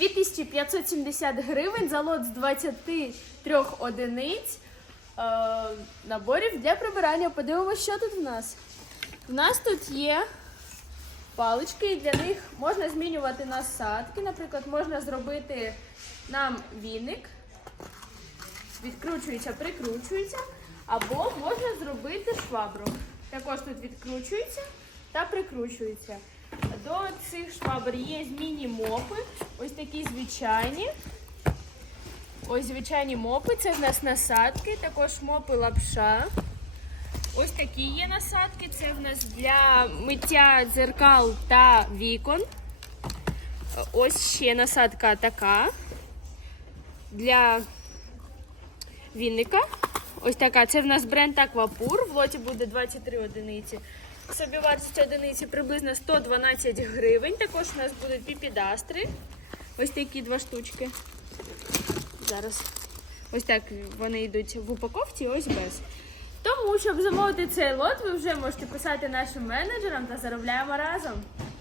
2570 гривень за лот з 23 одиниць е, наборів для прибирання. Подивимося, що тут у нас. У нас тут є палички, і для них можна змінювати насадки. Наприклад, можна зробити нам віник, відкручується, прикручується, або можна зробити швабру. Також тут відкручується та прикручується. До цих швабр є змінні мопи, ось такі звичайні. Ось звичайні мопи, це в нас насадки, також мопи лапша. Ось такі є насадки. Це в нас для миття дзеркал та вікон. Ось ще насадка така для вінника. Ось така. Це в нас бренд Аквапур. В лоті буде 23 одиниці. Собівартість одиниці приблизно 112 гривень. Також у нас будуть піпідастри. Ось такі два штучки. Зараз. Ось так вони йдуть в упаковці, ось без. Тому, щоб замовити цей лот, ви вже можете писати нашим менеджерам та заробляємо разом.